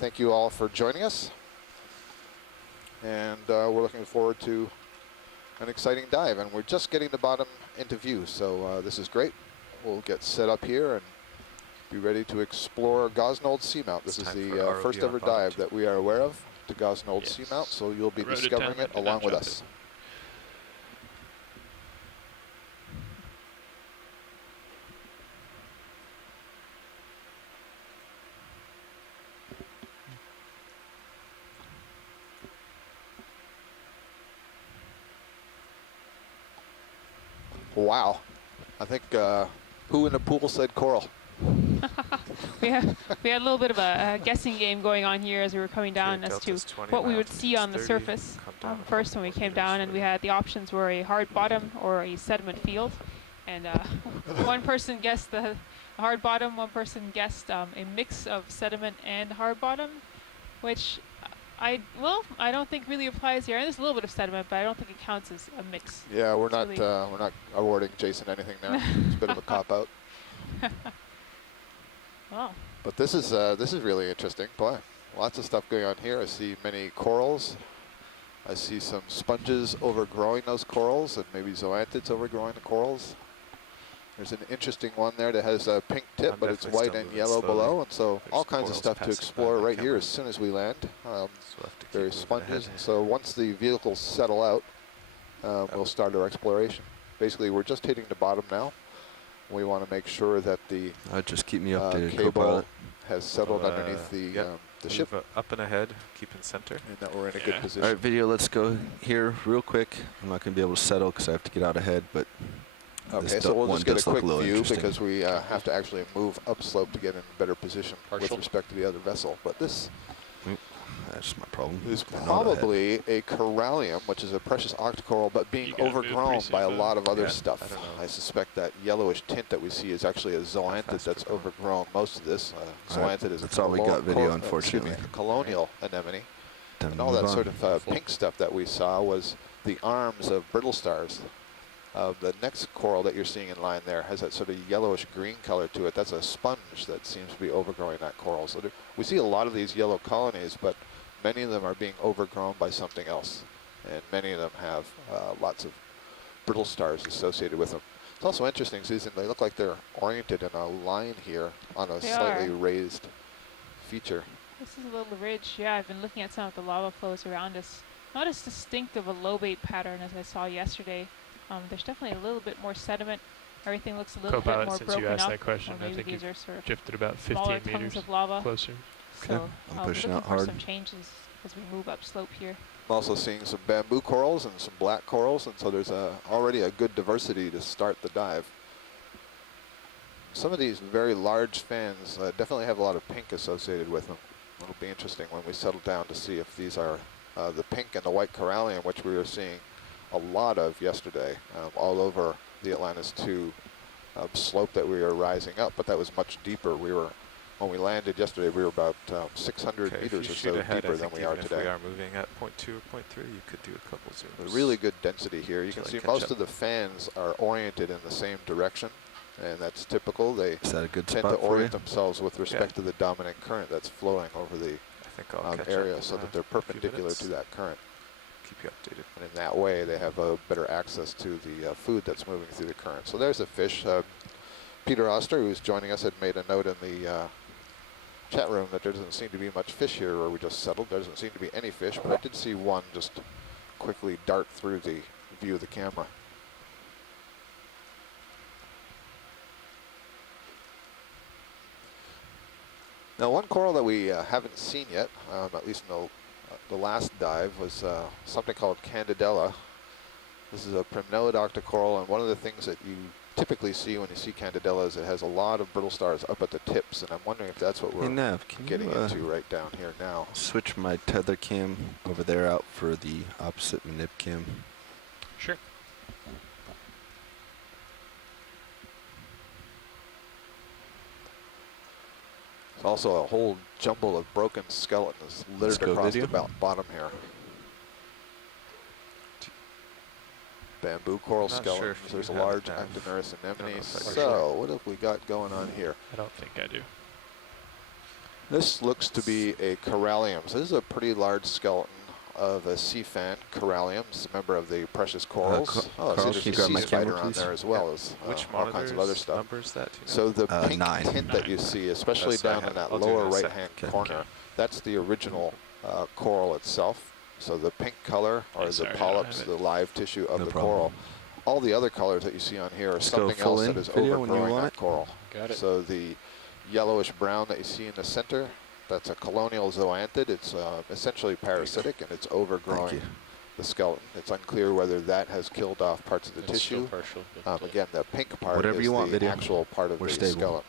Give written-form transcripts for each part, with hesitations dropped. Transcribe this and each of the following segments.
thank you all for joining us. And we're looking forward to an exciting dive. And we're just getting the bottom into view, so this is great. We'll get set up here and be ready to explore Gosnold Seamount. This is the first ever dive that we are aware of to Gosnold Seamount, so you'll be discovering it along with us. Wow. I think who in the pool said coral? we had a little bit of a guessing game going on here as we were coming down as to what we would see on the surface first when we came down, and we had the options were a hard bottom or a sediment field. And one person guessed the hard bottom, one person guessed a mix of sediment and hard bottom, which I don't think really applies here. And there's a little bit of sediment, but I don't think it counts as a mix. Yeah, we're not awarding Jason anything now. It's a bit of a cop out. Wow. But this is really interesting. Boy, lots of stuff going on here. I see many corals. I see some sponges overgrowing those corals, and maybe zoanthids overgrowing the corals. There's an interesting one there that has a pink tip, but it's white and yellow below, and so all kinds of stuff to explore right here as soon as we land. Various sponges, and so once the vehicles settle out, we'll start our exploration. Basically, we're just hitting the bottom now. We want to make sure that the just keep me updated, cable has settled underneath the ship. Up and ahead, keep in center. And that we're in a good position. All right, video, let's go here real quick. I'm not going to be able to settle because I have to get out ahead, but okay, so we'll just get a quick view because we have to actually move upslope to get in a better position with respect to the other vessel. But this that's my problem. Is probably a corallium, which is a precious Octa Coral, but being overgrown by a lot of other stuff. I suspect that yellowish tint that we see is actually a zoanthid that's overgrown most of this. Zoanthid is that's all we got video, unfortunately. A colonial anemone. And all that sort of pink stuff that we saw was the arms of brittle stars. The next coral that you're seeing in line there has that sort of yellowish green color to it. That's a sponge that seems to be overgrowing that coral. So we see a lot of these yellow colonies, but many of them are being overgrown by something else. And many of them have lots of brittle stars associated with them. It's also interesting, Susan, they look like they're oriented in a line here on a slightly raised feature. This is a little ridge. Yeah, I've been looking at some of the lava flows around us. Not as distinct of a lobate pattern as I saw yesterday. There's definitely a little bit more sediment. Everything looks a little bit more broken up. Since you asked that question, I think you've drifted about 15 meters of lava closer. So I'm pushing out for hard. some changes as we move up slope here. I'm also seeing some bamboo corals and some black corals, and so there's already a good diversity to start the dive. Some of these very large fans definitely have a lot of pink associated with them. It'll be interesting when we settle down to see if these are the pink and the white corallium, which we were seeing a lot of yesterday all over the Atlantis 2 slope that we were rising up, but that was much deeper. When we landed yesterday, we were about 600 meters or so deeper than we are today. If we are moving at 0.2 or 0.3, you could do a couple zooms. A really good density here. You can see most of the fans are oriented in the same direction, and that's typical. They tend to orient themselves with respect to the dominant current that's flowing over the area so that they're perpendicular to that current. Keep you updated. And in that way, they have better access to the food that's moving through the current. So there's a fish. Peter Oster, who's joining us, had made a note in the chat room that there doesn't seem to be much fish here where we just settled. There doesn't seem to be any fish, but I did see one just quickly dart through the view of the camera. Now, one coral that we haven't seen yet, at least in the last dive, was something called Candidella. This is a primnoid Octa Coral, and one of the things that you typically see when you see Candidella is it has a lot of brittle stars up at the tips, and I'm wondering if that's what we're getting into right down here now. Switch my tether cam over there out for the opposite manip cam. Sure. There's also a whole jumble of broken skeletons littered across the bottom here. Bamboo coral skeletons. There's a large Actinornis anemone. So what have we got going on here? I don't think I do. This looks to be a corallium. So this is a pretty large skeleton of a sea fan, corallium. It's a member of the precious corals. Carl, so there's a sea spider on please? there as well as all kinds of other stuff. Numbers that, So the pink 9. tint that you see, especially down in that lower right-hand corner, that's the original coral itself. So the pink color are the polyps, the live tissue of the coral. All the other colors that you see on here are something else that is overgrowing that coral. Got it. So the yellowish brown that you see in the center, that's a colonial zoanthid. It's essentially parasitic, and it's overgrowing the skeleton. It's unclear whether that has killed off parts of the tissue. Partial, again, the pink part Whatever is you want, the actual part of the skeleton.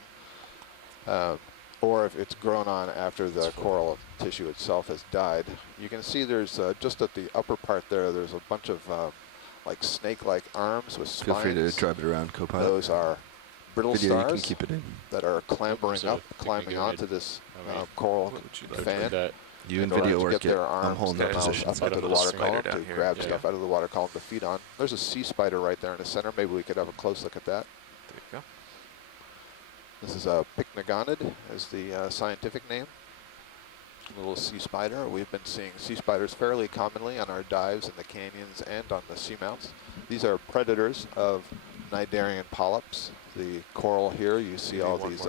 Or if it's grown on after the coral tissue itself has died. You can see there's just at the upper part there's a bunch of like snake-like arms with spines. Feel free to drive it around, co-pilot. Those are brittle stars you can keep it in. that are clambering up, climbing onto this coral fan. You and video work it. I'm holding that up position. into the water column to grab stuff out of the water column to feed on. There's a sea spider right there in the center. Maybe we could have a close look at that. There you go. This is a pycnogonid, is the scientific name. Little sea spider. We've been seeing sea spiders fairly commonly on our dives in the canyons and on the seamounts. These are predators of cnidarian polyps. The coral here, you see all these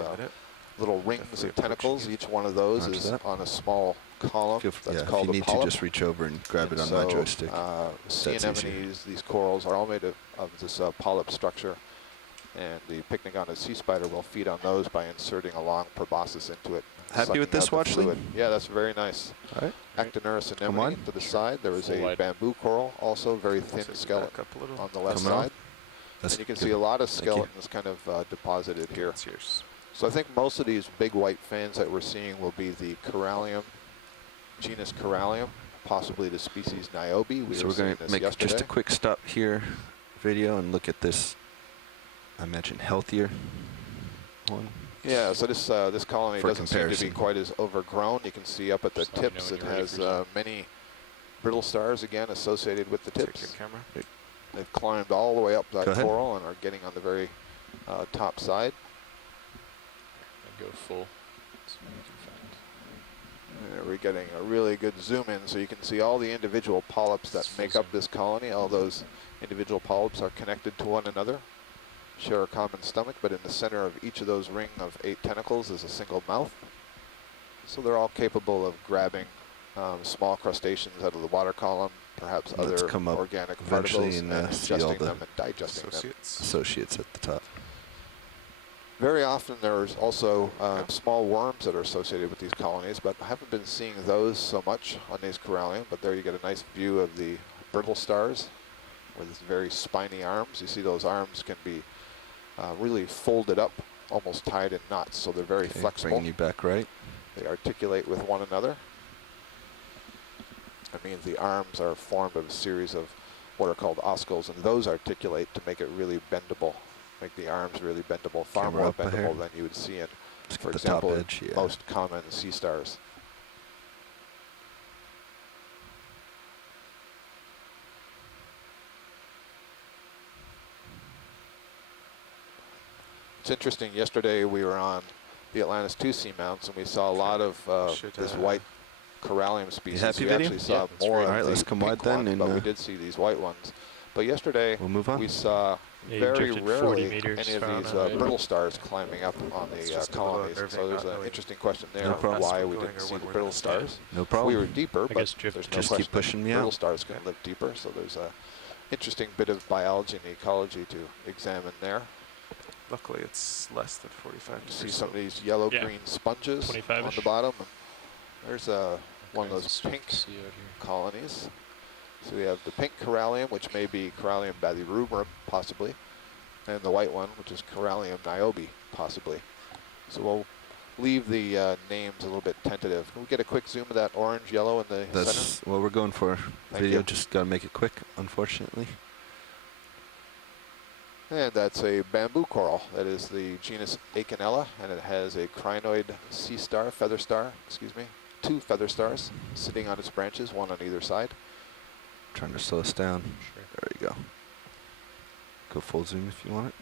little rings of tentacles. Each one of those is on a small column. That's called a polyp. If you need to, just reach over and grab it on my joystick. Sea anemones, these corals are all made of this polyp structure. And the pycnogonid sea spider will feed on those by inserting a long proboscis into it. Happy with this watch, Lee? Yeah, that's very nice. All right. Actinurus anemone to the side. There is a bamboo coral, also very thin skeleton on the left side. And you can see a lot of skeletons kind of deposited here. So I think most of these big white fans that we're seeing will be the corallium, genus corallium, possibly the species niobe. So we're going to make just a quick stop here, video, and look at this, I imagine, healthier one. Yeah, so this colony doesn't seem to be quite as overgrown. You can see up at the tips it has many brittle stars, again, associated with the tips. They've climbed all the way up that coral and are getting on the very top side. Go full. We're getting a really good zoom in, so you can see all the individual polyps that make up this colony. All those individual polyps are connected to one another, share a common stomach, but in the center of each of those ring of 8 tentacles is a single mouth. So they're all capable of grabbing small crustaceans out of the water column, perhaps other organic particles, and ingesting them and digesting them. Associates at the top. Very often there's also small worms that are associated with these colonies, but I haven't been seeing those so much on these corallium. But there you get a nice view of the brittle stars with very spiny arms. You see those arms can be really folded up, almost tied in knots, so they're very flexible. Bringing you back right. They articulate with one another. I mean, the arms are formed of a series of what are called oscles, and those articulate to make it really bendable. Make the arms really bendable, far more bendable than you would see in, for example, most common sea stars. It's interesting, yesterday we were on the Atlantis 2 seamounts and we saw a lot of this white corallium species. We actually saw more of let's come wide then. But we did see these white ones. But yesterday we saw very rarely any of these brittle stars climbing up on the colonies. So there's an interesting question there of why we didn't see the brittle stars. No problem. We were deeper, but there's no question keep pushing me out. Brittle stars can live deeper. So there's an interesting bit of biology and ecology to examine there. Luckily, it's less than 45 degrees. See some of these yellow-green sponges on the bottom. There's one of those pink colonies. So we have the pink corallium, which may be Corallium bathyruberum, possibly, and the white one, which is Corallium niobe, possibly. So we'll leave the names a little bit tentative. Can we get a quick zoom of that orange, yellow in the center? That's what we're going for. Video, just got to make it quick, unfortunately. And that's a bamboo coral. That is the genus Okeanos, and it has a crinoid sea star, feather star, excuse me, 2 feather stars sitting on its branches, one on either side. Trying to slow us down. Sure. There you go. Go full zoom if you want it.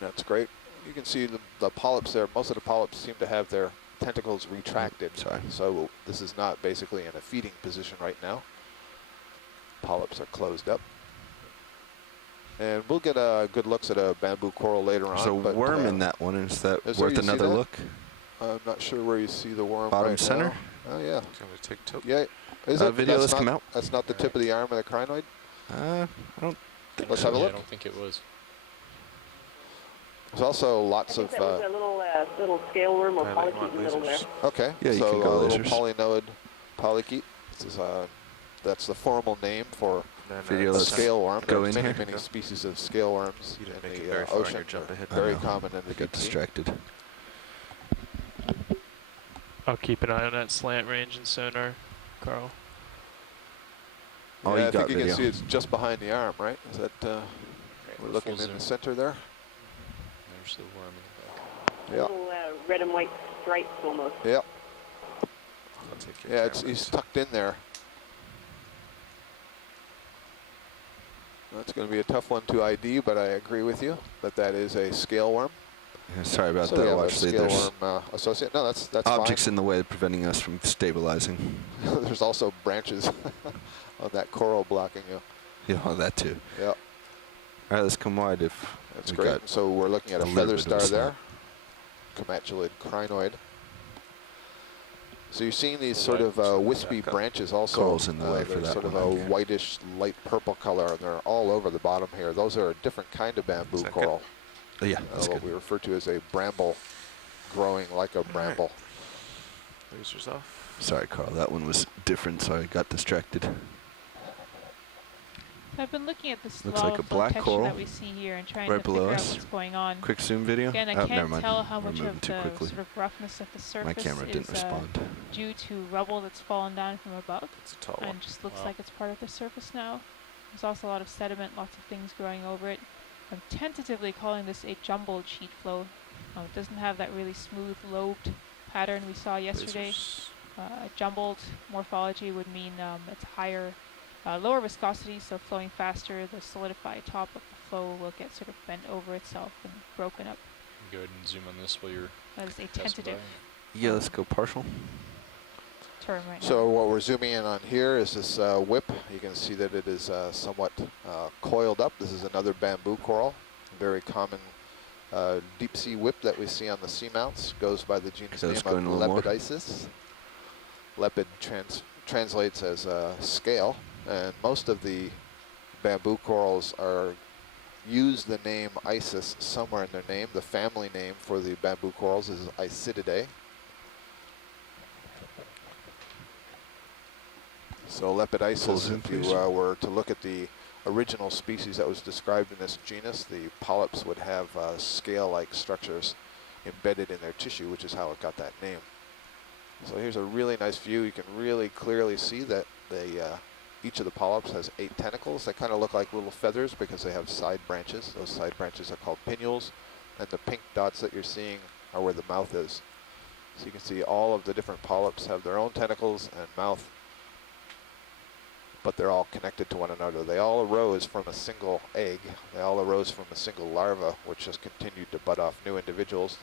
That's great. You can see the polyps there. Most of the polyps seem to have their tentacles retracted. Sorry. So this is not basically in a feeding position right now. Polyps are closed up. And we'll get good looks at a bamboo coral later on. There's a worm in that one. Is that worth another look? I'm not sure where you see the worm Bottom right center? now. Oh, yeah. Can we take tilt? Yeah. Is it? Video, let's come out. That's not the tip of the arm of the crinoid? I don't think Let's so. have a look. I don't think it was. There's also lots of... that was a little scale worm or polychaete in the middle there. Okay. Yeah, you so can go a little lasers. polynode polychaete. This is, that's the formal name for Video, a let's scale worm. go There's in many, here. many species of scale worms You didn't in make it the very far on ocean. your jump ahead. Very I know. common in the I got deep sea. distracted. I'll keep an eye on that slant range and sonar, Carl. Oh, Yeah, you I got think you can video. see it's just behind the arm, right? Is that, we're looking in the center there? There's the worm in the back. Yeah. Little red and white stripes almost. Yeah. I'll take your Yeah, camera. he's tucked in there. That's going to be a tough one to ID, but I agree with you that that is a scale worm. Yeah, sorry about So we that. have a Actually, scale there's worm associate. No, that's objects fine. in the way preventing us from stabilizing. There's also branches on that coral blocking you. Yeah, well, that too. Yeah, All right, let's come wide if that's we great. got So we're looking at a a feather little bit of a star there, slant. comatulid crinoid. So you're seeing these The sort white of ones in the wispy back up. branches also. Coral's in the way for they're that sort of one, a okay. whitish, light purple color, and they're all over the bottom here. Those are a different kind of bamboo Is that coral. Oh, yeah, that's What good. we refer to as a bramble, growing like a bramble. Lasers off. Sorry, Carl. That one was different, so I got distracted. I've been looking at this Looks like a lava flow black texture coral that we see here and trying right to figure below out us. what's going on. Quick zoom video. Again, I Oh, never can't mind. tell how We're much moving of too the quickly. sort of roughness of the surface My camera didn't is respond. due to rubble that's fallen down from above It's a tall one. and just looks Wow. like it's part of the surface now. There's also a lot of sediment, lots of things growing over it. I'm tentatively calling this a jumbled sheet flow. It doesn't have that really smooth lobed pattern we saw yesterday. Lasers. Jumbled morphology would mean it's higher, lower viscosity, so flowing faster. The solidified top of the flow will get sort of bent over itself and broken up. Go ahead and zoom on this while you're That is a passing tentative by. Yeah, let's go partial. term right So what we're zooming in on here is this whip. You can see that it is somewhat coiled up. This is another bamboo coral, very common deep sea whip that we see on the seamounts. Goes by the genus Okay, name let's go in a of little more. Lepidisis. Lepid translates as scale, and most of the bamboo corals use the name Isis somewhere in their name. The family name for the bamboo corals is Isididae. So Lepidisis, zoom, if you please. were to look at the original species that was described in this genus, the polyps would have scale-like structures embedded in their tissue, which is how it got that name. So here's a really nice view. You can really clearly see that each of the polyps has 8 tentacles. They kind of look like little feathers because they have side branches. Those side branches are called pinnules, and the pink dots that you're seeing are where the mouth is. So you can see all of the different polyps have their own tentacles and mouth, but they're all connected to one another. They all arose from a single egg. They all arose from a single larva, which has continued to bud off new individuals.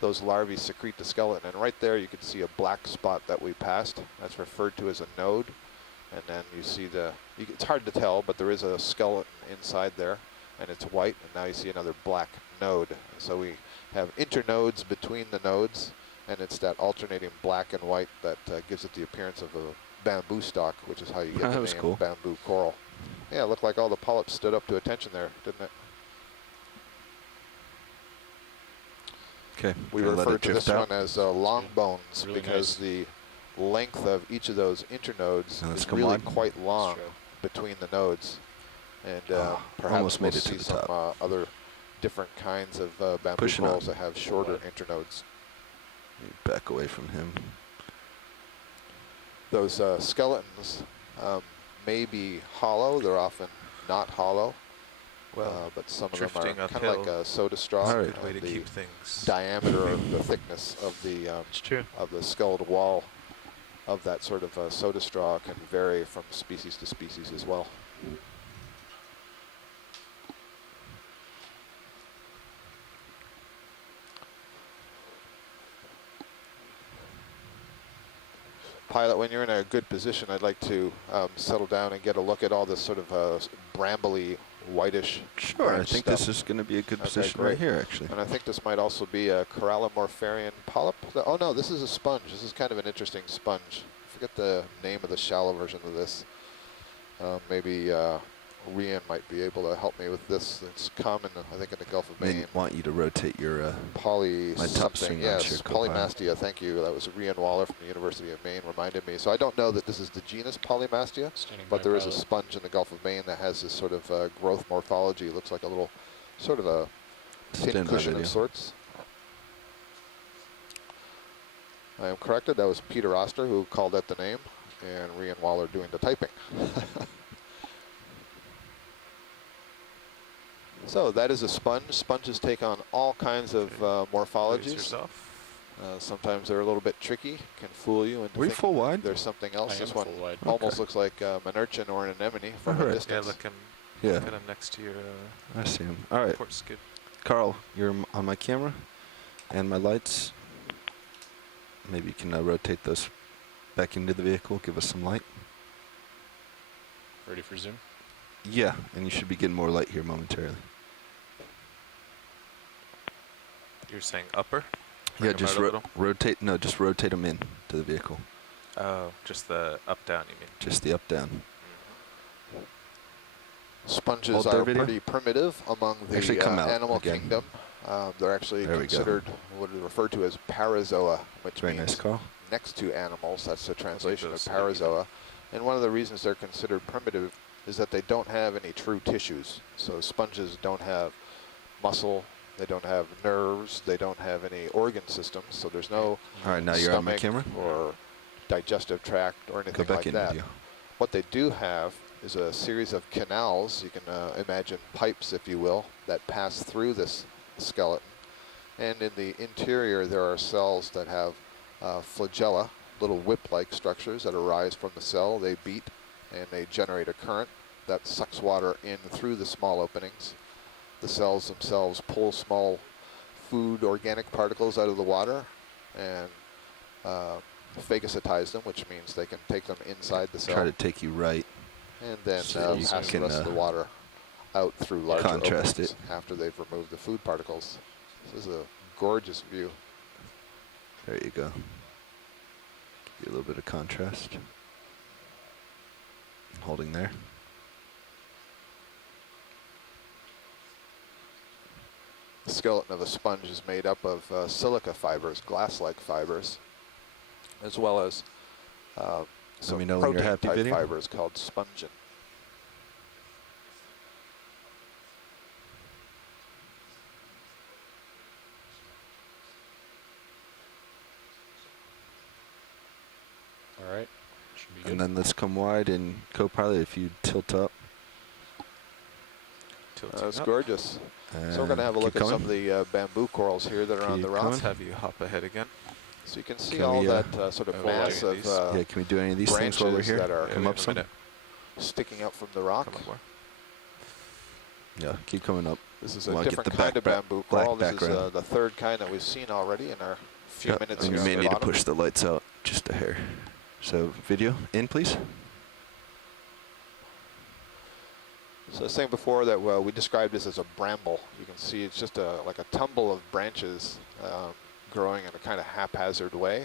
Those larvae secrete the skeleton, and right there you can see a black spot that we passed. That's referred to as a node. And then you see it's hard to tell, but there is a skeleton inside there, and it's white, and now you see another black node. So we have internodes between the nodes, and it's that alternating black and white that gives it the appearance of a bamboo stalk, which is how you get That the was name cool. bamboo coral. Yeah, it looked like all the polyps stood up to attention there, didn't it? Okay. We gonna let refer it to drift this out. one as long bones Really because the length of each of those internodes Now let's is come really on. quite long Sure. between the nodes. And perhaps almost we'll made it to see the some top. other different kinds of bamboo Pushing on. corals that have shorter What? internodes. Back away from him. Those skeletons may be hollow. They're often not hollow, but some of them are drifting kind of like uphill. a soda straw. All right. Good way to The keep things. diameter or the thickness of the It's true. skeletal wall of that sort of soda straw can vary from species to species as well. pilot, when you're in a good position, I'd like to settle down and get a look at all this sort of brambly, whitish. Sure, I think stuff. this is going to be a good position great. right here, actually. And I think this might also be a Corallimorpharian polyp. Oh no, this is a sponge. This is kind of an interesting sponge. I forget the name of the shallow version of this. Maybe Rian might be able to help me with this. It's common, I think, in the Gulf of Maine. I want you to rotate your my top string. Yes, Polymastia. Thank you. That was Rian Waller from the University of Maine reminded me. So I don't know that this is the genus Polymastia, but there is a sponge in the Gulf of Maine that has this sort of growth morphology. It looks like a little, sort of a tin cushion of sorts. I am corrected. That was Peter Oster who called that the name, and Rian Waller doing the typing. So that is a sponge. Sponges take on all kinds of morphologies. Sometimes they're a little bit tricky, can fool you into thinking full wide? There's something else. This one wide. almost looks like an urchin or an anemone from a distance. Yeah, look him. Yeah. Look at him next to your. I see him. All right, port skid. Carl, you're on my camera and my lights. Maybe you can rotate those back into the vehicle. Give us some light. Ready for zoom? Yeah, and you should be getting more light here momentarily. You're saying upper? Yeah, just rotate. No, just rotate them in to the vehicle. Oh, just the up down, you mean? Just the up down. Sponges are pretty primitive among the animal kingdom. They're actually considered what is referred to as parazoa, which means next to animals. That's the translation of parazoa. And one of the reasons they're considered primitive is that they don't have any true tissues. So sponges don't have muscle. They don't have nerves. They don't have any organ systems. So there's no stomach or digestive tract or anything like that. What they do have is a series of canals. You can imagine pipes, if you will, that pass through this skeleton. And in the interior, there are cells that have flagella, little whip-like structures that arise from the cell. They beat and they generate a current that sucks water in through the small openings. The cells themselves pull small food, organic particles out of the water and phagocytize them, which means they can take them inside the cell. Try to take you right. And then pass the rest of the water out through larger openings after they've removed the food particles. This is a gorgeous view. There you go. Give you a little bit of contrast. Holding there. The skeleton of a sponge is made up of silica fibers, glass-like fibers, as well as some protein-type fibers called spongin. All right. Should be good. And then let's come wide and co-pilot if you tilt up. That's gorgeous. So we're going to have a look at some of the bamboo corals here that are on the rocks. Let's have you hop ahead again. So you can see all that sort of mass of can we do any of these things while we're here? That are come up some. Sticking up from the rock. Yeah, keep coming up. This is a different kind of bamboo coral. This is the third kind that we've seen already in our few minutes here. And you may need to push the lights out just a hair. So video in, please. So I was saying before that we described this as a bramble. You can see it's just like a tumble of branches growing in a kind of haphazard way.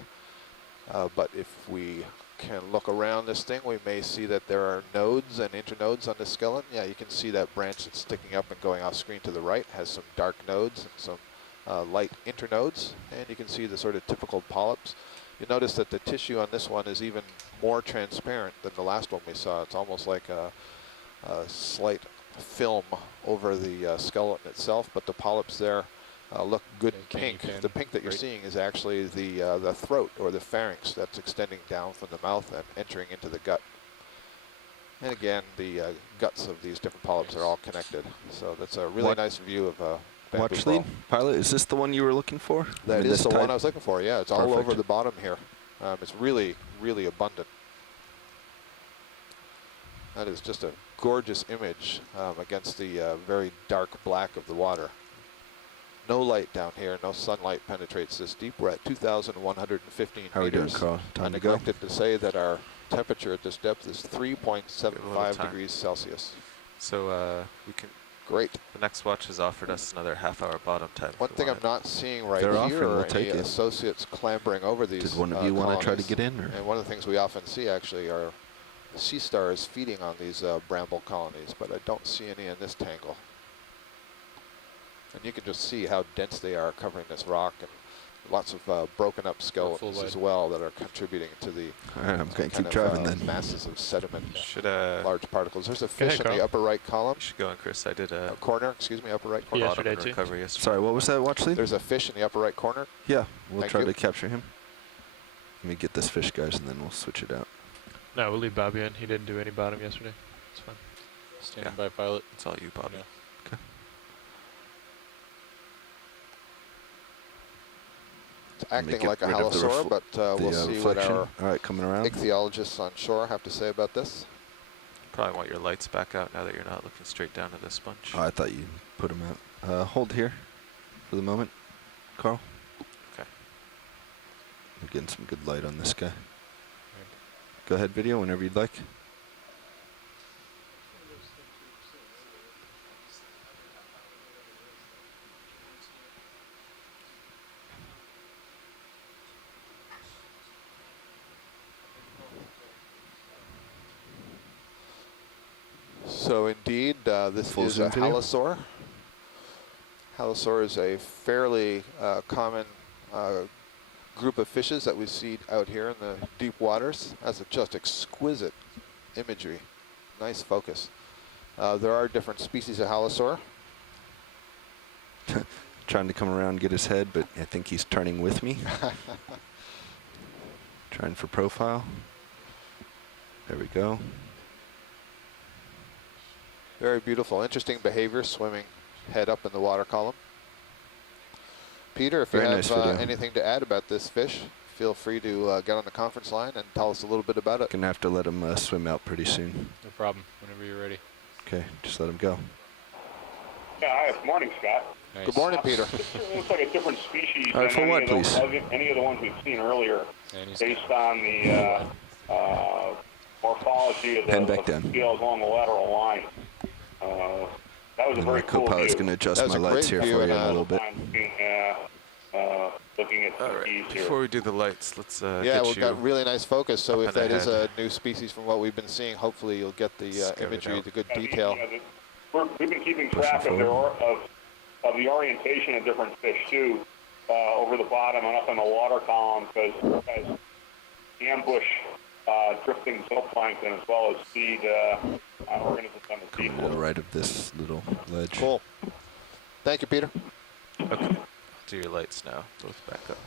But if we can look around this thing, we may see that there are nodes and internodes on the skeleton. Yeah, you can see that branch that's sticking up and going off screen to the right has some dark nodes and some light internodes. And you can see the sort of typical polyps. You notice that the tissue on this one is even more transparent than the last one we saw. It's almost like a slight film over the skeleton itself, but the polyps there look good pink. The pink that you're seeing is actually the throat or the pharynx that's extending down from the mouth and entering into the gut. And again, the guts of these different polyps are all connected. So that's a really nice view of bamboo Watch lead. Pilot, is this the one you were looking for? That is the one I was looking for, yeah. It's all over the bottom here. It's really, really abundant. That is just a gorgeous image against the very dark black of the water. no light down here, no sunlight penetrates this deep. We're at 2,115 How are we doing, meters. Carl? Time I to go? neglected to say that our temperature at this depth is 3.75 degrees Celsius. So we can. Great. The next watch has offered us another half-hour bottom time. One thing I'm not seeing right They're here offering, are we'll take any it. associates clambering over these Did one of you want to try to colonies. get in? Or? And one of the things we often see actually are sea stars feeding on these bramble colonies, but I don't see any in this tangle. And you can just see how dense they are covering this rock, and lots of broken up skeletons as well that are contributing to the All right, I'm going to keep driving then. masses of sediment, Should large particles. There's a fish ahead, in the upper right column. you should go in, Chris. I did a Corner, excuse me, upper right corner. Yesterday bottom too. recovery yesterday. Sorry, what was that, watch lead? There's a fish in the upper right corner. Yeah, we'll Thank try you. to capture him. Let me get this fish, guys, and then we'll switch it out. No, we'll leave Bobby in. He didn't do any bottom yesterday. It's fine. Standing by, pilot. It's all you, Bobby. Yeah. It's Let me acting get like a rid of the halosaur, but we'll see what reflection. our All right, coming around. ichthyologists on shore have to say about this. Probably want your lights back out now that you're not looking straight down to the sponge. Oh, I thought you put them out. Hold here for the moment, Carl. Okay. We're getting some good light on this guy. Go ahead, video, whenever you'd like. So indeed, this Full is a zoom video? halosaur. Halosaur is a fairly common group of fishes that we see out here in the deep waters. That's just exquisite imagery. Nice focus. There are different species of halosaur. Trying to come around and get his head, but I think he's turning with me. Trying for profile. There we go. Very beautiful, interesting behavior, swimming head up in the water column. Peter, if you Very have nice video. anything to add about this fish, feel free to get on the conference line and tell us a little bit about it. Gonna have to let him swim out pretty soon. No problem. Whenever you're ready. Okay, just let him go. Yeah, hi, good morning, Scott. Nice. Good morning, Peter. This looks like a different species All right, than for what, please? any of the ones we've seen earlier, And he's based on the morphology of Pen the back down. scales along the lateral line. That was a And very my cool co-pilot's view. gonna adjust That was my a lights great here view for you and, in a little bit. Looking at All the right. keys here. Before we do the lights, let's Yeah, get we've you. got really nice focus, so up if and that is a ahead. new species from what we've been seeing, hopefully you'll get the Scout it imagery, out. the good Yeah, detail. we've been keeping Pushing track of forward. of the orientation of different fish too, over the bottom and up in the water column, because as ambush drifting zooplankton as well as feed organisms on the Coming to the seafloor. right of this little ledge. Cool. Thank you, Peter. Okay. Do your lights now. Both back up.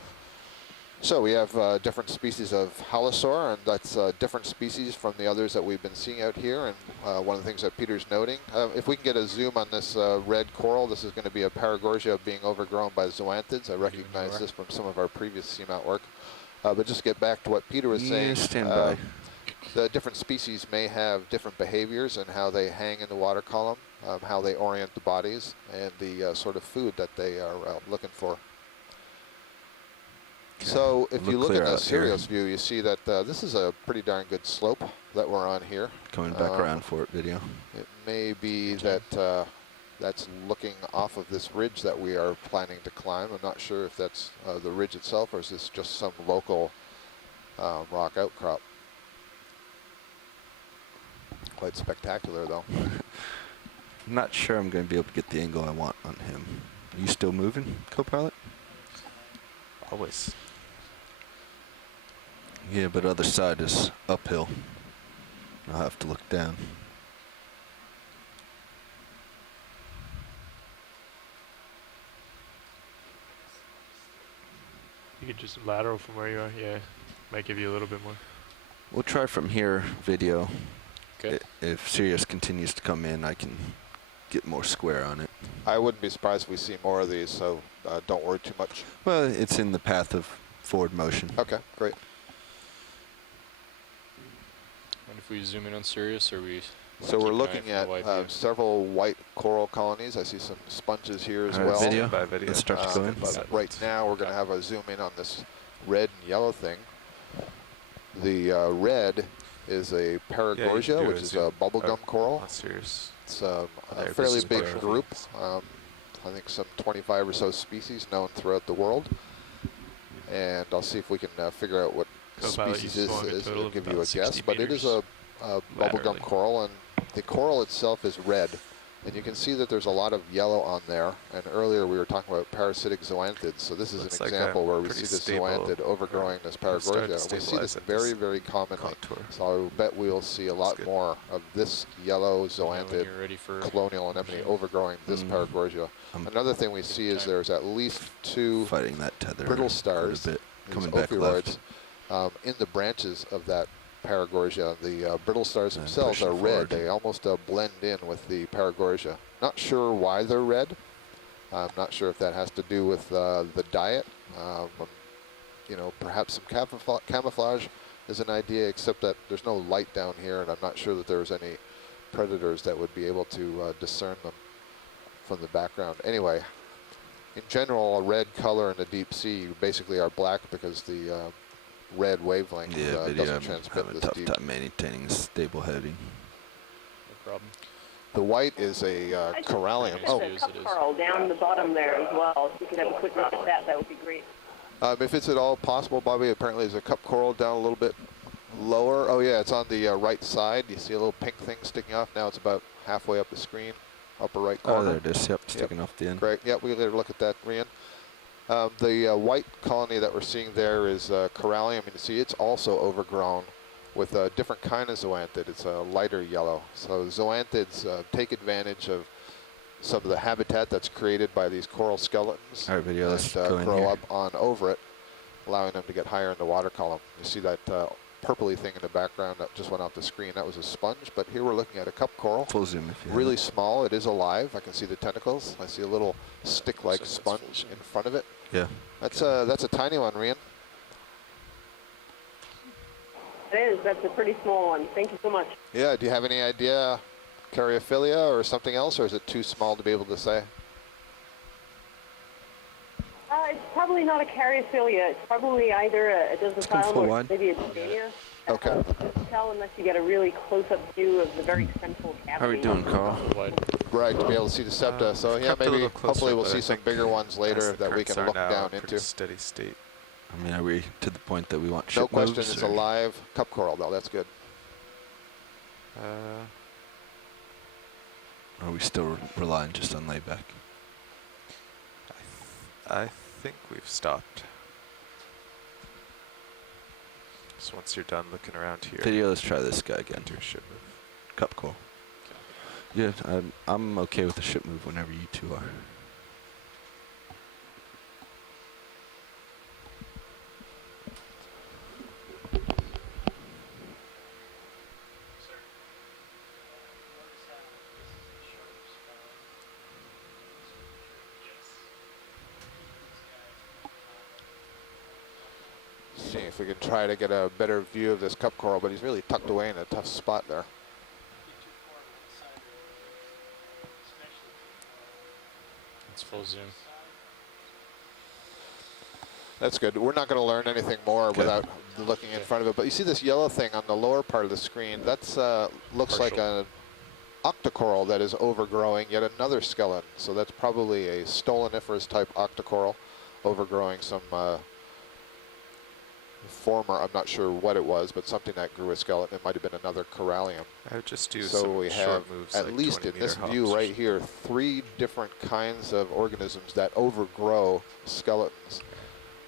So we have different species of halosaur, and that's different species from the others that we've been seeing out here. And one of the things that Peter's noting, if we can get a zoom on this red coral, this is going to be a paragorgia being overgrown by zoanthids. I recognize this from some of our previous seamount work. But just to get back to what Peter was saying, Stand by. the different species may have different behaviors and how they hang in the water column, how they orient the bodies, and the sort of food that they are looking for. So if you look at the Sirius view, you see that this is a pretty darn good slope that we're on here. Coming back around for it, video. It may be that that's looking off of this ridge that we are planning to climb. I'm not sure if that's the ridge itself or is this just some local rock outcrop. Quite spectacular though. I'm not sure I'm going to be able to get the angle I want on him. Are you still moving, co-pilot? Always. Yeah, but other side is uphill. I'll have to look down. You could just lateral from where you are. Yeah, might give you a little bit more. We'll try from here, video. Okay. If Sirius continues to come in, I can get more square on it. I wouldn't be surprised if we see more of these, so don't worry too much. Well, it's in the path of forward motion. Okay, great. And if we zoom in on Sirius, are we So we're looking at several white coral colonies. I see some sponges here as well. Video. Let's start to go in. But right now we're going to have a zoom in on this red and yellow thing. The red is a Paragorgia, which is a bubblegum coral. It's a fairly big group. I think some 25 or so species known throughout the world. And I'll see if we can figure out what species is and give you a guess. But it is a bubblegum coral, and the coral itself is red. And you can see that there's a lot of yellow on there. And earlier we were talking about parasitic zoanthids. So this is an example where we see this zoanthid overgrowing this Paragorgia. And we see this very, very commonly. So I bet we'll see a lot more of this yellow zoanthid colonial anemone overgrowing this Paragorgia. Another thing we see is there's at least 2 fighting that tether brittle stars, coming back left, in the branches of that Paragorgia. The brittle stars themselves are red. They almost blend in with the Paragorgia. Not sure why they're red. I'm not sure if that has to do with the diet. You know, perhaps some camouflage is an idea, except that there's no light down here, and I'm not sure that there's any predators that would be able to discern them from the background. Anyway, in general, a red color in the deep sea basically are black because the red wavelength doesn't transmit this deep. Tough time maintaining stable heading. No problem. The white is a corallium. Oh, cup coral down the bottom there as well. If you could have a quick look at that, that would be great. If it's at all possible, Bobby, apparently there's a cup coral down a little bit lower. Oh yeah, it's on the right side. You see a little pink thing sticking off. Now it's about halfway up the screen, upper right corner. Oh, there it is. Yep, sticking off the end. Great. Yep, we later look at that, Rian. The white colony that we're seeing there is corallium. You can see it's also overgrown with a different kind of zoanthid. It's a lighter yellow. So zoanthids take advantage of some of the habitat that's created by these coral skeletons. All right, video, let's go in grow here. up on over it, allowing them to get higher in the water column. You see that purpley thing in the background that just went off the screen. That was a sponge, but here we're looking at a cup coral. Full zoom if you really small. It is alive. I can see the tentacles. I see a little stick-like sponge in front of it. Yeah. That's a tiny one, Rian. It is. That's a pretty small one. Thank you so much. Yeah. Do you have any idea, Caryophilia or something else, or is it too small to be able to say? It's probably not a Caryophilia. It's probably either a Desmophyllum or maybe a Dania. Okay. I can't tell unless you get a really close-up view of the very central cavity. How are we doing, Carl? Right, to be able to see the septa. So yeah, maybe hopefully we'll see some bigger ones later that we can look down into. Steady state. I mean, are we to the point that we want ship No question, moves, it's a live cup coral though. That's good. Or are we still relying just on layback? I think we've stopped. So once you're done looking around here. Video, let's try this guy again. Do a ship move. Cup coral. Yeah, I'm okay with the ship move whenever you two are. See if we can try to get a better view of this cup coral, but he's really tucked away in a tough spot there. It's full zoom. That's good. We're not going to learn anything more without looking in front of it. But you see this yellow thing on the lower part of the screen? That's looks like an Octa Coral that is overgrowing yet another skeleton. So that's probably a stoloniferous type Octa Coral overgrowing some former, I'm not sure what it was, but something that grew a skeleton. It might have been another corallium. I would just do so some we have, short moves, at like least in this view right here, 3 different kinds of organisms that overgrow skeletons,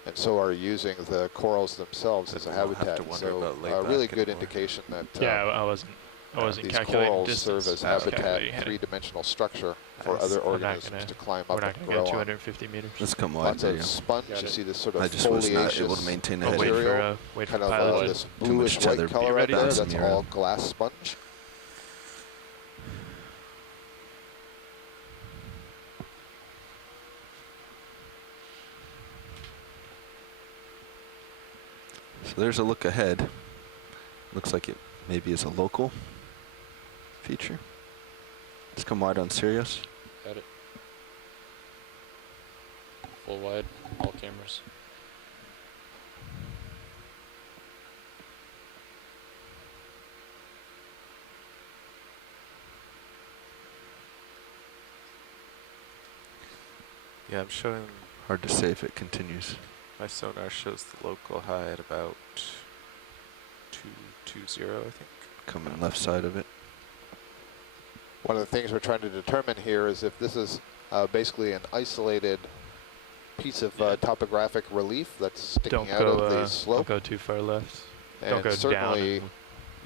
and so are using the corals themselves as a habitat. So a really good indication that I wasn't these calculating corals distance. serve as habitat, 3-dimensional structure for other organisms to climb up and grow on. 250 meters. Let's come wide. Lots of sponge. You see this sort of I just was not able to foliaceous maintain the material, wait for kind of pilot. this bluish white color right there. That's bouncing all around. glass sponge. So there's a look ahead. Looks like it maybe is a local. feature. Let's come wide on Sirius. Got it. Full wide, all cameras. Yeah, I'm showing... Hard to say if it continues. My sonar shows the local high at about 220, I think. Coming left side of it. One of the things we're trying to determine here is if this is basically an isolated piece of topographic relief that's sticking out of the slope. Don't go too far left. And don't go certainly down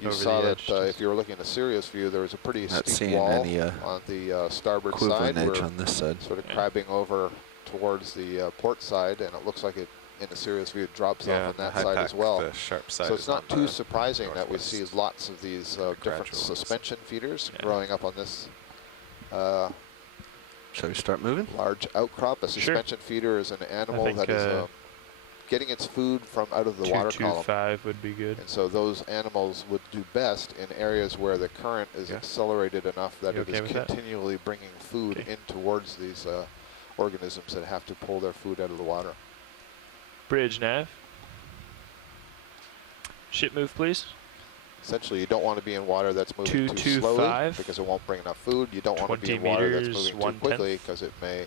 you saw that if you were looking at a Sirius view, there was a pretty steep wall on the starboard side. Edge on this side. Sort of crabbing over towards the port side, and it looks like it in the Sirius view drops off on that side as well. The sharp side so it's not too surprising that we see lots of these different suspension feeders growing up on this. Shall we start moving? Large outcrop. A suspension feeder is an animal that is getting its food from out of the water column. 225 would be good. And so those animals would do best in areas where the current is accelerated enough that it is continually bringing food in towards these organisms that have to pull their food out of the water. Bridge nav. Ship move, please. Essentially, you don't want to be in water that's moving too slowly because it won't bring enough food. You don't want to be in water that's moving too quickly because it may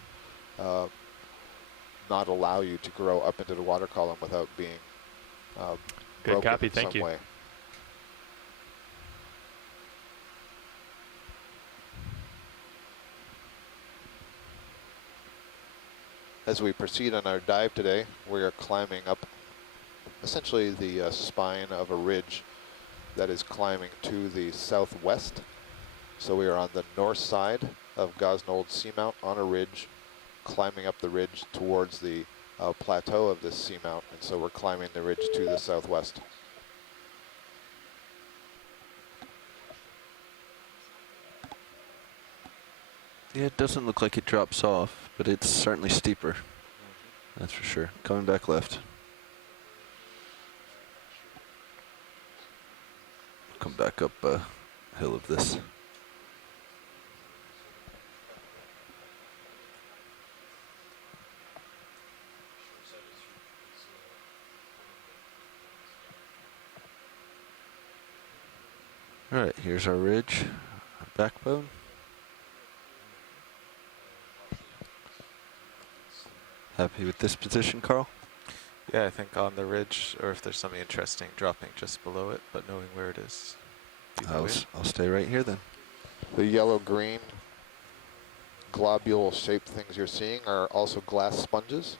not allow you to grow up into the water column without being good broken copy, in thank some you. way. As we proceed on our dive today, we are climbing up essentially the spine of a ridge that is climbing to the southwest. So we are on the north side of Gosnold Seamount on a ridge, climbing up the ridge towards the plateau of this seamount, and so we're climbing the ridge to the southwest. Yeah, it doesn't look like it drops off, but it's certainly steeper. That's for sure. Coming back left. Come back up a hill of this. All right, here's our ridge, our backbone. Happy with this position, Carl? Yeah, I think on the ridge, or if there's something interesting, dropping just below it, but knowing where it is. I'll stay right here then. The yellow-green globule-shaped things you're seeing are also glass sponges.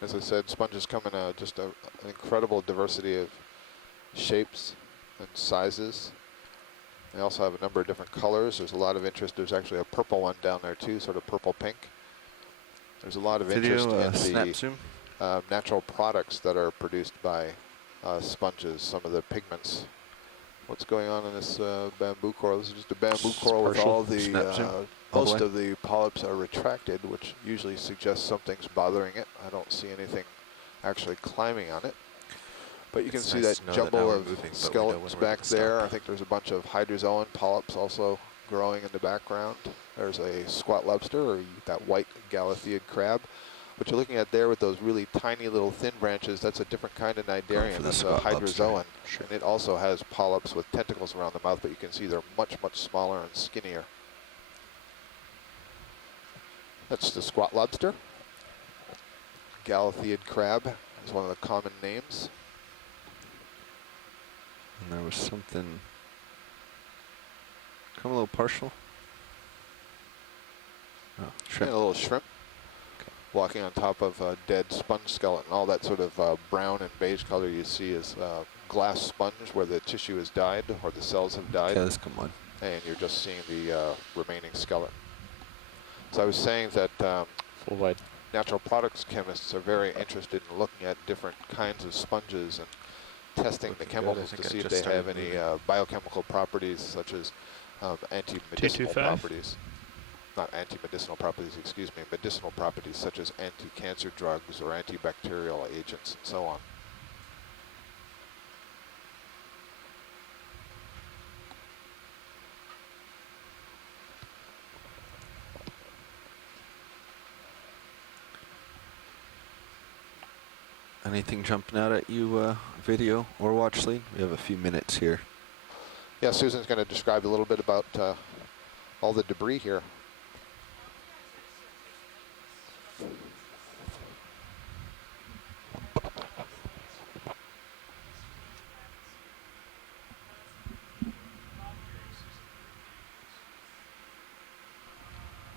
As I said, sponges come in just an incredible diversity of shapes and sizes. They also have a number of different colors. There's a lot of interest. There's actually a purple one down there too, sort of purple-pink. There's a lot of interest in the natural products that are produced by sponges, some of the pigments. What's going on in this bamboo coral? This is just a bamboo coral with all the, most of the polyps are retracted, which usually suggests something's bothering it. I don't see anything actually climbing on it. But you can see that jumble of skeletons back there. I think there's a bunch of hydrozoan polyps also growing in the background. There's a squat lobster, or that white Galatheid crab. What you're looking at there with those really tiny little thin branches, that's a different kind of cnidarian. That's a hydrozoan. Sure. And it also has polyps with tentacles around the mouth, but you can see they're much, much smaller and skinnier. That's the squat lobster. Galatheid crab is one of the common names. And there was something, come a little partial. Oh, shrimp. Yeah, a little shrimp. Okay. Walking on top of a dead sponge skeleton. All that sort of brown and beige color you see is glass sponge where the tissue has died or the cells have died. Yeah, let's come on. And you're just seeing the remaining skeleton. So I was saying that full wide natural products chemists are very interested in looking at different kinds of sponges and testing the chemicals to see if they have any biochemical properties such as anti-medicinal properties. Not anti-medicinal properties, excuse me, medicinal properties such as anti-cancer drugs or antibacterial agents and so on. Anything jumping out at you, video or watch lead? We have a few minutes here. Yeah, Susan's going to describe a little bit about all the debris here.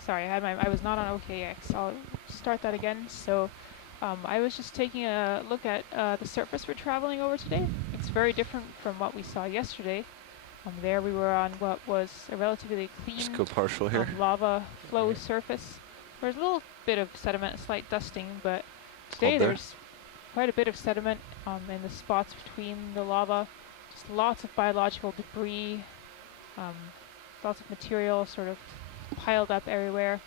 Sorry, I was not on OKX. I'll start that again. So I was just taking a look at the surface we're traveling over today. It's very different from what we saw yesterday. There we were on what was a relatively clean Just go partial here. Lava flow surface. There's a little bit of sediment, a slight dusting, but today there's quite a bit of sediment in the spots between the lava. Just lots of biological debris, lots of material sort of piled up everywhere.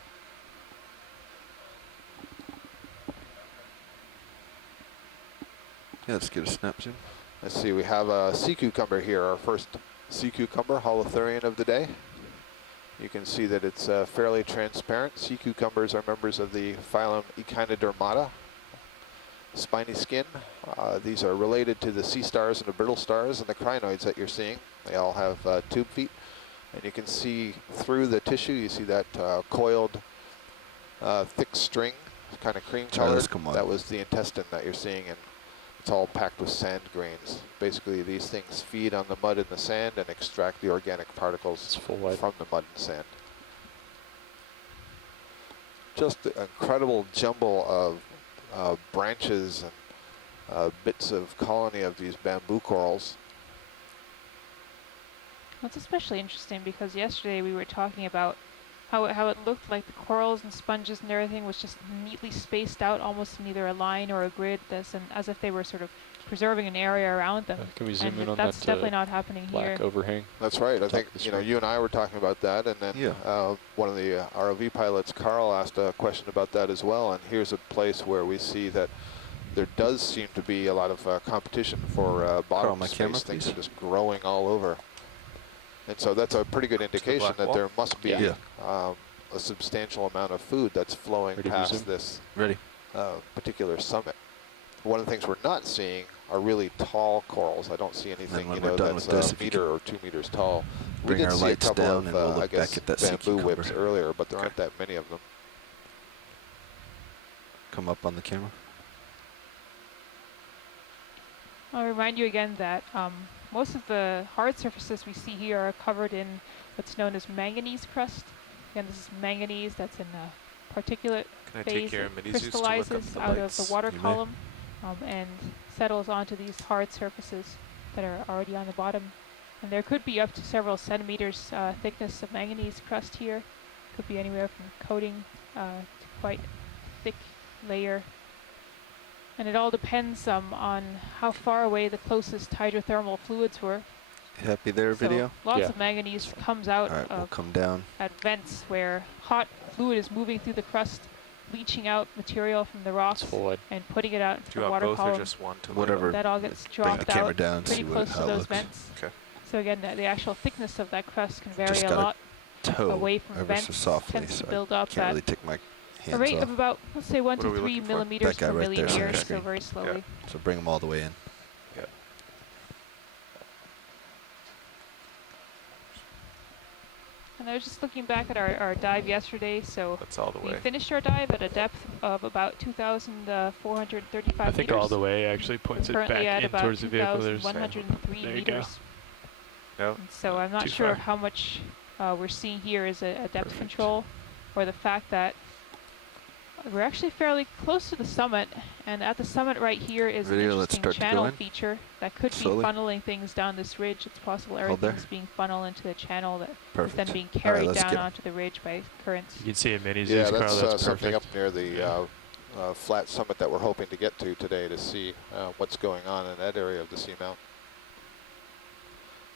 Yeah, let's get a snap zoom. Let's see, we have a sea cucumber here, our first sea cucumber, holothurian of the day. You can see that it's fairly transparent. Sea cucumbers are members of the phylum Echinodermata. Spiny skin. These are related to the sea stars and the brittle stars and the crinoids that you're seeing. They all have tube feet. And you can see through the tissue, you see that coiled thick string, kind of cream colored. That was the intestine that you're seeing, and it's all packed with sand grains. Basically, these things feed on the mud and the sand and extract the organic particles from the mud and sand. Just an incredible jumble of branches and bits of colony of these bamboo corals. That's especially interesting because yesterday we were talking about how it looked like the corals and sponges and everything was just neatly spaced out, almost in either a line or a grid, as if they were sort of preserving an area around them. Can we zoom in and on that's that definitely not happening black here. overhang? That's right. I think you and I were talking about that, and then one of the ROV pilots, Carl, asked a question about that as well. And here's a place where we see that there does seem to be a lot of competition for bottom space. Things are just growing all over. And so that's a pretty good indication that there must be a substantial amount of food that's flowing past this particular summit. One of the things we're not seeing are really tall corals. I don't see anything that's a meter or 2 meters tall. We did see a couple of, I guess, bamboo whips earlier, but there aren't that many of them. Come up on the camera. I'll remind you again that most of the hard surfaces we see here are covered in what's known as manganese crust. Again, this is manganese that's in a particulate phase that crystallizes out of the water column and settles onto these hard surfaces that are already on the bottom. And there could be up to several centimeters thickness of manganese crust here. Could be anywhere from coating to quite thick layer. And it all depends on how far away the closest hydrothermal fluids were. Happy there, video? Lots of manganese comes out we'll come down at vents where hot fluid is moving through the crust, leaching out material from the rocks and putting it out into the water column. Or just one to whatever. That all gets dropped out down, pretty close to those vents. Okay. So again, the actual thickness of that crust can vary a lot away from vents. So tends to build up can't really take my a rate of about, let's say, 1 to 3 millimeters per million years, so very slowly. Yeah. So bring them all the way in. Yeah. And I was just looking back at our dive yesterday, so that's all the way. We finished our dive at a depth of about 2,435 I think meters. all the way actually points it back in towards the vehicle. There's 103 meters. No. So I'm not sure how much we're seeing here is a depth control, or the fact that we're actually fairly close to the summit, and at the summit right here is an interesting channel feature that could be funneling things down this ridge. It's possible everything's being funneled into the channel that is then being carried down onto the ridge by currents. You can see a mini that's something up near the flat summit that we're hoping to get to today to see what's going on in that area of the seamount.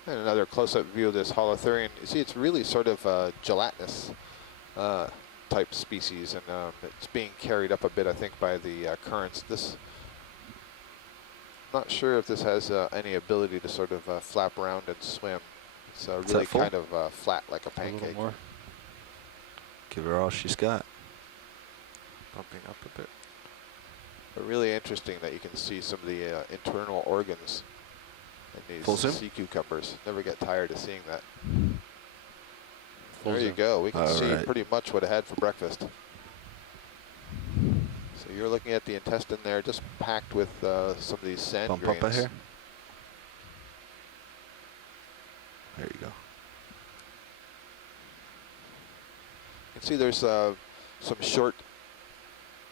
And another close-up view of this holothurian. You see, it's really sort of gelatinous type species, and it's being carried up a bit, I think, by the currents. Not sure if this has any ability to sort of flap around and swim. It's really kind of flat like a pancake. More. Give her all she's got. Bumping up a bit. But really interesting that you can see some of the internal organs in these sea cucumbers. Never get tired of seeing that. There you go. We can see pretty much what I had for breakfast. So you're looking at the intestine there, just packed with some of these sand Bump grains. up right here. There you go. You can see there's some short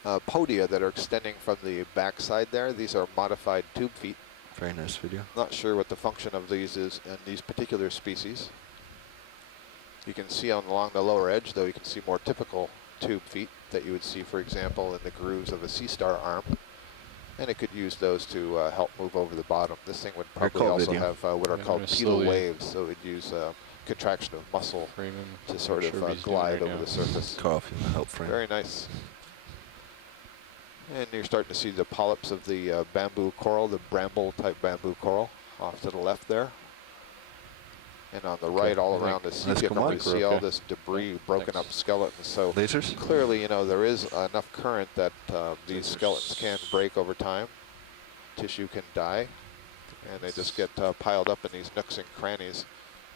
podia that are extending from the backside there. These are modified tube feet. Very nice video. Not sure what the function of these is in these particular species. You can see along the lower edge, though, you can see more typical tube feet that you would see, for example, in the grooves of a sea star arm. And it could use those to help move over the bottom. This thing would probably also have what are called pedal waves, so it would use contraction of muscle to sort of glide over the surface. Help frame. Very nice. And you're starting to see the polyps of the bamboo coral, the bramble type bamboo coral, off to the left there. And on the right, all around the sea cucumber, you see all this debris, broken up skeletons. So clearly, you know, there is enough current that these skeletons can break over time. Tissue can die, and they just get piled up in these nooks and crannies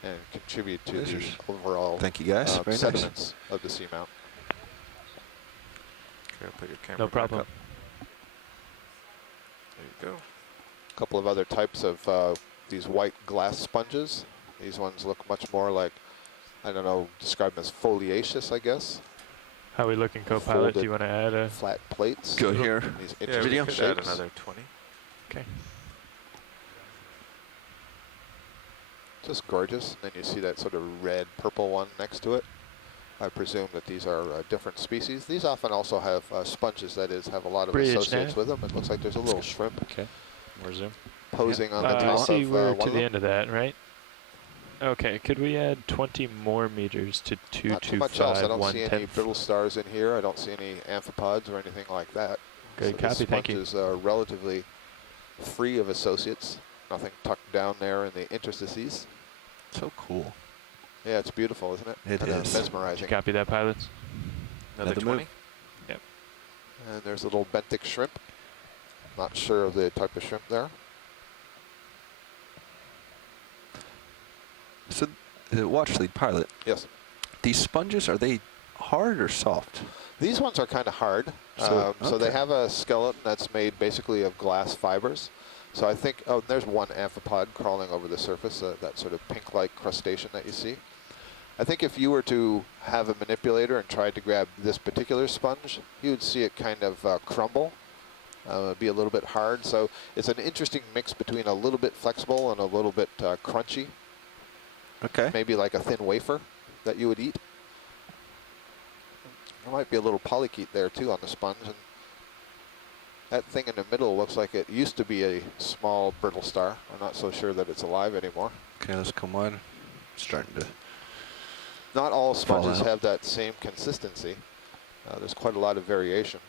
and contribute to the overall sediments of the seamount. Okay, put your camera no problem. back up. There you go. A couple of other types of these white glass sponges. These ones look much more like, I don't know, describe them as foliaceous, I guess. How are we looking, co-pilot? Do you want to add a flat plates? Go here. These Video. Could add another 20. Okay. Just gorgeous. And then you see that sort of red purple one next to it. I presume that these are different species. These often also have sponges, that is, have a lot of associates with them. It looks like there's a little shrimp. Okay. More zoom. Posing on the top I see of we're one to of the them. end of that, right? Okay, could we add 20 more meters to 225? Not too much else. I don't see any brittle stars in here. I don't see any amphipods or anything like that. Good copy, thank you. This sponge is relatively free of associates. Nothing tucked down there in the interstices. So cool. Yeah, it's beautiful, isn't it? It is. Mesmerizing. Did you copy that, pilots? Another 20? Yep. And there's a little benthic shrimp. Not sure of the type of shrimp there. So, watch lead pilot. Yes. These sponges, are they hard or soft? These ones are kind of hard. So they have a skeleton that's made basically of glass fibers. So I think, oh, there's one amphipod crawling over the surface, that sort of pink-like crustacean that you see. I think if you were to have a manipulator and tried to grab this particular sponge, you would see it kind of crumble, be a little bit hard. So it's an interesting mix between a little bit flexible and a little bit crunchy. Okay. Maybe like a thin wafer that you would eat. There might be a little polychaete there too on the sponge. And that thing in the middle looks like it used to be a small brittle star. I'm not so sure that it's alive anymore. Okay, let's come on. Starting to. Not all sponges have that same consistency. There's quite a lot of variation.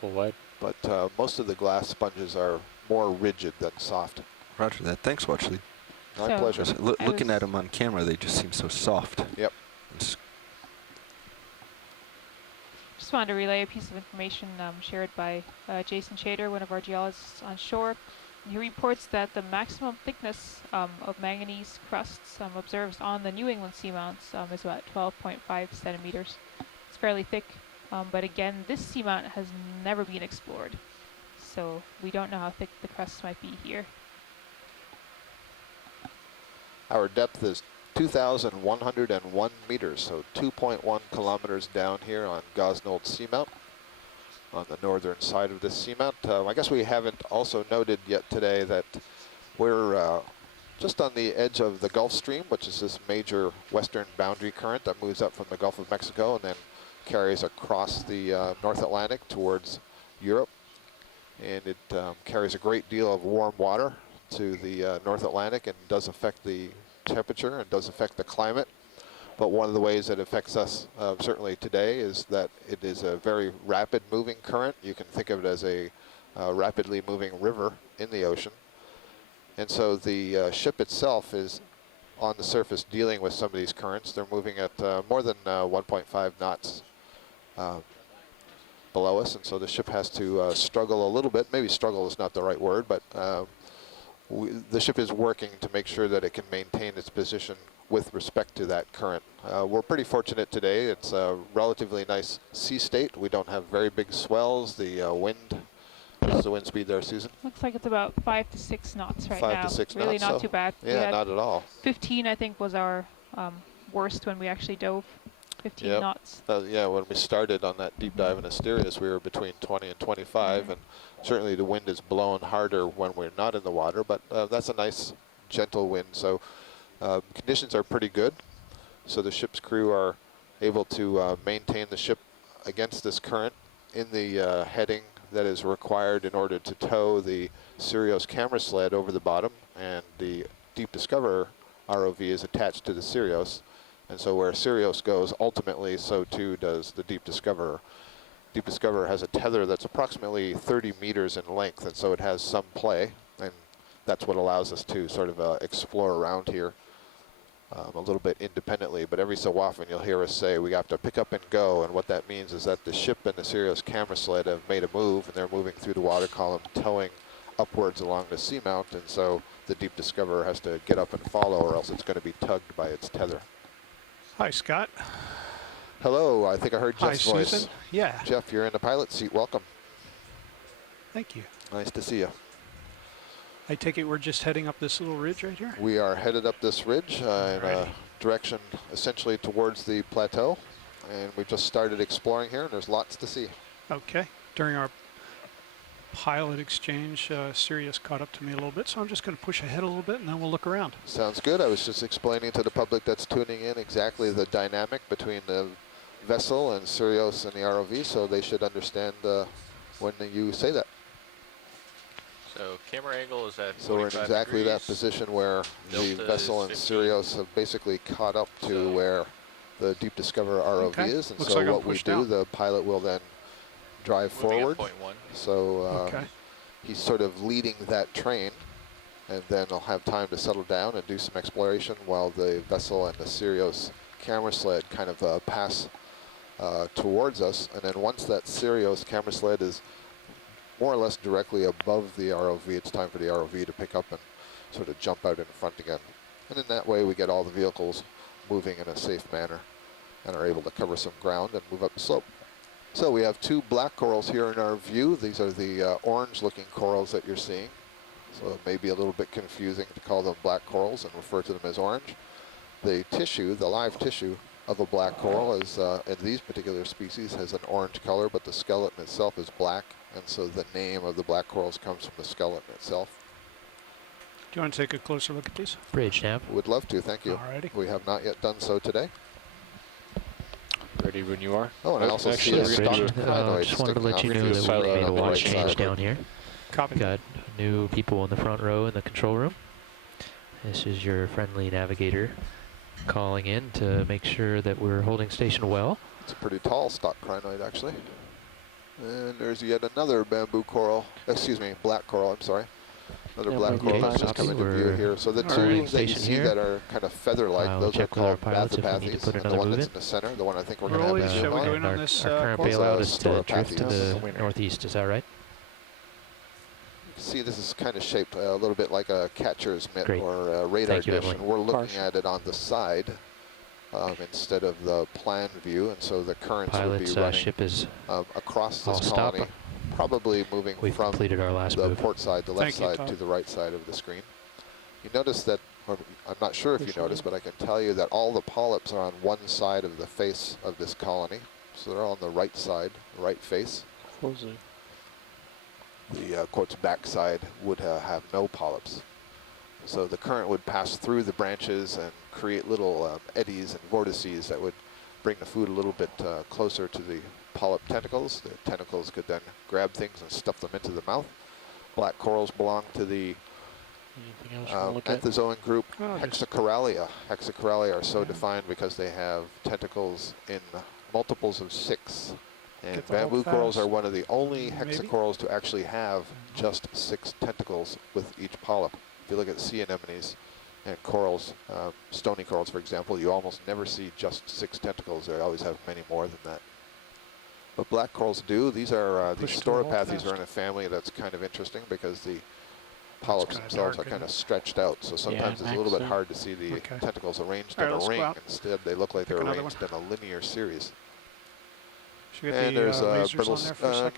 Full wide. But most of the glass sponges are more rigid than soft. Roger that. Thanks, Watchley. My pleasure. Looking at them on camera, they just seem so soft. Yep. Just wanted to relay a piece of information shared by Jason Shader, one of our geologists on shore. He reports that the maximum thickness of manganese crusts observed on the New England seamounts is about 12.5 centimeters. It's fairly thick, but again, this seamount has never been explored, so we don't know how thick the crusts might be here. Our depth is 2,101 meters, so 2.1 kilometers down here on Gosnold Seamount, on the northern side of this seamount. I guess we haven't also noted yet today that we're just on the edge of the Gulf Stream, which is this major western boundary current that moves up from the Gulf of Mexico and then carries across the North Atlantic towards Europe. And it carries a great deal of warm water to the North Atlantic and does affect the temperature and does affect the climate. But one of the ways that affects us certainly today is that it is a very rapid moving current. You can think of it as a rapidly moving river in the ocean. And so the ship itself is on the surface dealing with some of these currents. They're moving at more than 1.5 knots. below us, and so the ship has to struggle a little bit. Maybe struggle is not the right word, but the ship is working to make sure that it can maintain its position with respect to that current. We're pretty fortunate today. It's a relatively nice sea state. We don't have very big swells. The wind, what's the wind speed there, Susan? Looks like it's about 5 to 6 knots right now. 5 to 6 really knots. Not too bad. Yeah, not at all. 15, I think, was our worst when we actually dove. 15 knots. Yeah, when we started on that deep dive in Asterias, we were between 20 and 25, and certainly the wind is blowing harder when we're not in the water, but that's a nice, gentle wind. So conditions are pretty good. So the ship's crew are able to maintain the ship against this current in the heading that is required in order to tow the Sirius camera sled over the bottom, and the Deep Discoverer ROV is attached to the Sirius. And so where Sirius goes, ultimately, so too does the Deep Discoverer. Deep Discoverer has a tether that's approximately 30 meters in length, and so it has some play, and that's what allows us to sort of explore around here a little bit independently. But every so often you'll hear us say we have to pick up and go, and what that means is that the ship and the Sirius camera sled have made a move, and they're moving through the water column, towing upwards along the seamount, and so the Deep Discoverer has to get up and follow, or else it's going to be tugged by its tether. Hi, Scott. Hello, I think I heard Jeff's voice. Susan. Yeah. Jeff, you're in the pilot seat. Welcome. Thank you. Nice to see you. I take it we're just heading up this little ridge right here? We are headed up this ridge in a direction essentially towards the plateau, and we just started exploring here, and there's lots to see. Okay. During our pilot exchange, Sirius caught up to me a little bit, so I'm just going to push ahead a little bit, and then we'll look around. Sounds good. I was just explaining to the public that's tuning in exactly the dynamic between the vessel and Sirius and the ROV, so they should understand when you say that. So camera angle is at 45 So we're in exactly degrees. that position where the Delta vessel is and 15. Sirius have basically caught up to where the Deep Discoverer ROV is, and Looks so like I'm what we pushed do, out. the pilot will then drive Moving forward. at 0.1. So he's sort of leading that train, and then he'll have time to settle down and do some exploration while the vessel and the Sirius camera sled kind of pass towards us. And then once that Sirius camera sled is more or less directly above the ROV, it's time for the ROV to pick up and sort of jump out in front again. And in that way we get all the vehicles moving in a safe manner and are able to cover some ground and move up the slope. So we have 2 black corals here in our view. These are the orange-looking corals that you're seeing. So it may be a little bit confusing to call them black corals and refer to them as orange. The tissue, the live tissue of a black coral is, in these particular species, has an orange color, but the skeleton itself is black, and so the name of the black corals comes from the skeleton itself. Do you want to take a closer look at these? Bridge nav. Would love to, thank you. Alrighty. We have not yet done so today. Ready when you are. Oh, and I also see a stock crinoid just wanted to let you sticking know out that from we made a the watch right change side. down here. Copy. Got new people in the front row in the control room. This is your friendly navigator calling in to make sure that we're holding station well. It's a pretty tall stock crinoid, actually. And there's yet another bamboo coral, excuse me, black coral, I'm sorry. Another black coral that's just coming to view here. So the 2 that you see that are kind of feather-like, those are called Bathypathes, and the one that's in the center, the one I think we're going to have Shall we on. go in on Our this current course? bailout is to drift to Sauropathes. the northeast, is that right? See, this is kind of shaped a little bit like a catcher's mitt Great. or a radar Thank you, dish, Emily. and we're looking at it on the side instead of the plan view, and so the currents would be Pilot's running ship is across all this stop. colony, probably moving We've from completed our last the move. port side, the left Thank you, side Todd. to the right side of the screen. You notice that, or I'm not sure if you noticed, but I can tell you that all the polyps are on one side of the face of this colony. So they're all on the right side, right face. Closing. The quote's backside would have no polyps. So the current would pass through the branches and create little eddies and vortices that would bring the food a little bit closer to the polyp tentacles. The tentacles could then grab things and stuff them into the mouth. Black corals belong to the Anything else you want to look at? Anthozoan group Oh, just- Hexacoralia. Hexacoralia are so defined because they have tentacles in multiples of 6. And Get the whole bamboo corals fast. are one of the only Maybe. hexacorals to actually have just 6 tentacles with each polyp. If you look at sea anemones and corals, stony corals for example, you almost never see just 6 tentacles. They always have many more than that. But black corals do. These are these Storopathes are in a family that's kind of interesting because the polyps themselves are kind of stretched out. So sometimes it's a little bit hard to see the tentacles arranged in a ring. Instead, they look like they're arranged in a linear series. And there's brittle.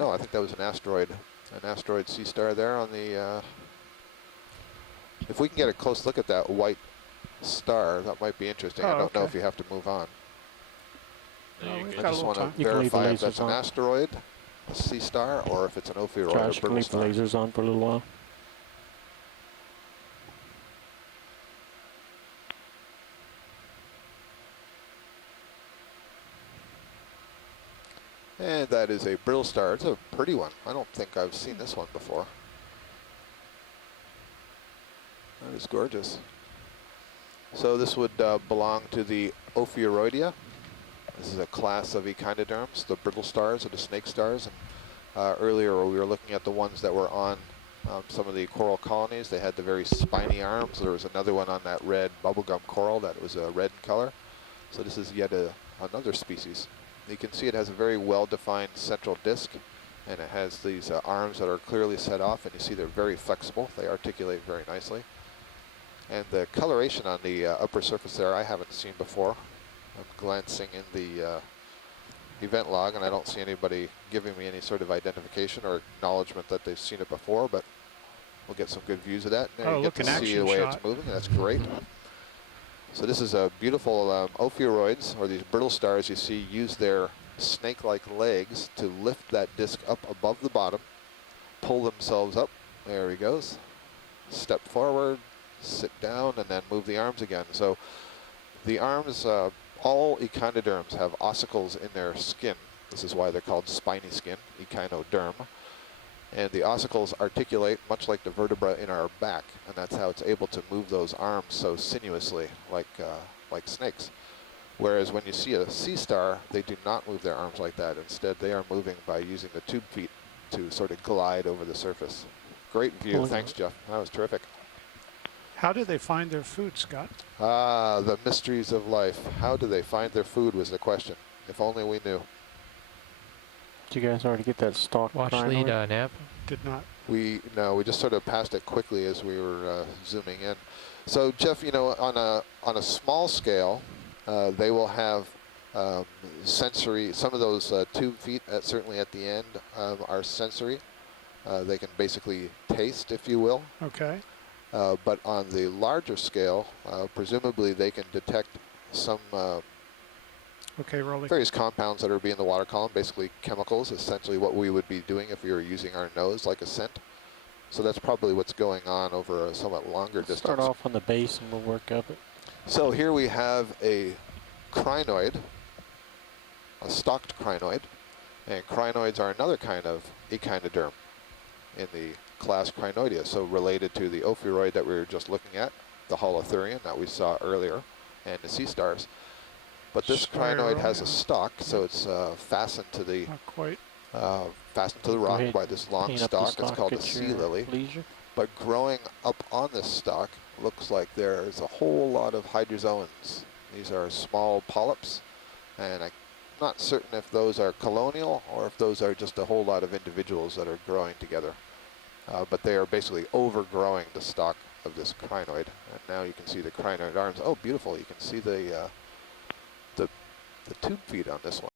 No, I think that was an asteroid sea star there on the. If we can get a close look at that white star, that might be interesting. I don't know if you have to move on. I just want to verify if that's an asteroid, a sea star, or if it's an ophiuroid or brittle leave the lasers on for a little while. And that is a brittle star. It's a pretty one. I don't think I've seen this one before. That is gorgeous. So this would belong to the Ophiuroidea. This is a class of echinoderms, the brittle stars or the snake stars. And earlier we were looking at the ones that were on some of the coral colonies. They had the very spiny arms. There was another one on that red bubblegum coral that was red in color. So this is yet another species. You can see it has a very well-defined central disc, and it has these arms that are clearly set off, and you see they're very flexible. They articulate very nicely. And the coloration on the upper surface there I haven't seen before. I'm glancing in the event log, and I don't see anybody giving me any sort of identification or acknowledgement that they've seen it before, but we'll get some good views of that. Now you get to see the way it's moving. That's great. So this is a beautiful ophiuroids, or these brittle stars you see use their snake-like legs to lift that disc up above the bottom, pull themselves up. There he goes. Step forward, sit down, and then move the arms again. So the arms, all echinoderms have ossicles in their skin. This is why they're called spiny skin, echinoderm. And the ossicles articulate much like the vertebra in our back, and that's how it's able to move those arms so sinuously, like snakes. Whereas when you see a sea star, they do not move their arms like that. Instead, they are moving by using the tube feet to sort of glide over the surface. Great view. Thanks, Jeff. That was terrific. How do they find their food, Scott? Ah, the mysteries of life. How do they find their food was the question. If only we knew. Did you guys already get that stalk? Watch lead, nav? Did not. No, we just sort of passed it quickly as we were zooming in. So Jeff, you know, on a small scale, they will have sensory. Some of those tube feet, certainly at the end, are sensory. They can basically taste, if you will. Okay. But on the larger scale, presumably they can detect some various compounds that are in the water column, basically chemicals, essentially what we would be doing if we were using our nose like a scent. So that's probably what's going on over a somewhat longer distance. Start off on the base and we'll work up it. So here we have a crinoid, a stalked crinoid, and crinoids are another kind of echinoderm in the class Crinoidea, so related to the ophiuroid that we were just looking at, the holothurian that we saw earlier, and the sea stars. But this crinoid has a stalk, so it's fastened to the rock by this long stalk. It's called a sea lily. But growing up on this stalk looks like there's a whole lot of hydrozoans. These are small polyps, and I'm not certain if those are colonial or if those are just a whole lot of individuals that are growing together. But they are basically overgrowing the stalk of this crinoid. And now you can see the crinoid arms. Oh, beautiful. You can see the tube feet on this one.